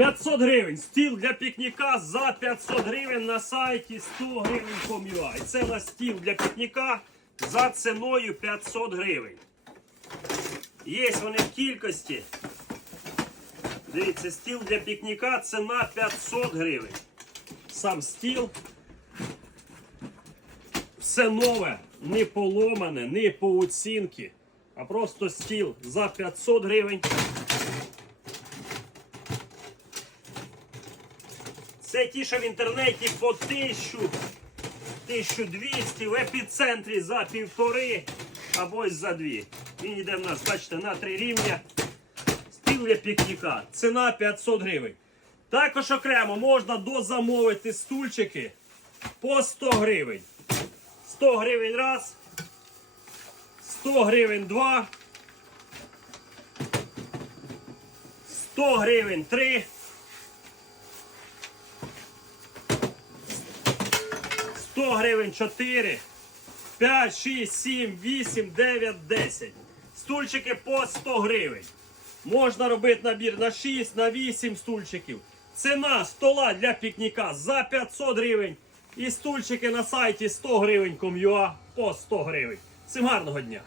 500 гривень. Стіл для пікніка за 500 гривень на сайті 100 гривень ком'юа. І це у нас стіл для пікніка за ціною 500 гривень. Є вони в кількості. Дивіться, стіл для пікніка ціна 500 гривень. Сам стіл. Все нове, не поломане, не по оцінки, а просто стіл за 500 гривень. Це ті, що в інтернеті по 1000, 1200, в епіцентрі за півтори або за дві. Він йде в нас, бачите, на три рівня. Стіл пікніка. Ціна 500 гривень. Також окремо можна дозамовити стульчики по 100 гривень. 100 гривень раз. 100 гривень два. 100 гривень три. 100 гривень 4, 5, 6, 7, 8, 9, 10. Стульчики по 100 гривень. Можна робити набір на 6, на 8 стульчиків. Ціна стола для пікніка за 500 гривень. І стульчики на сайті 100 гривень ком'юа по 100 гривень. Всім гарного дня!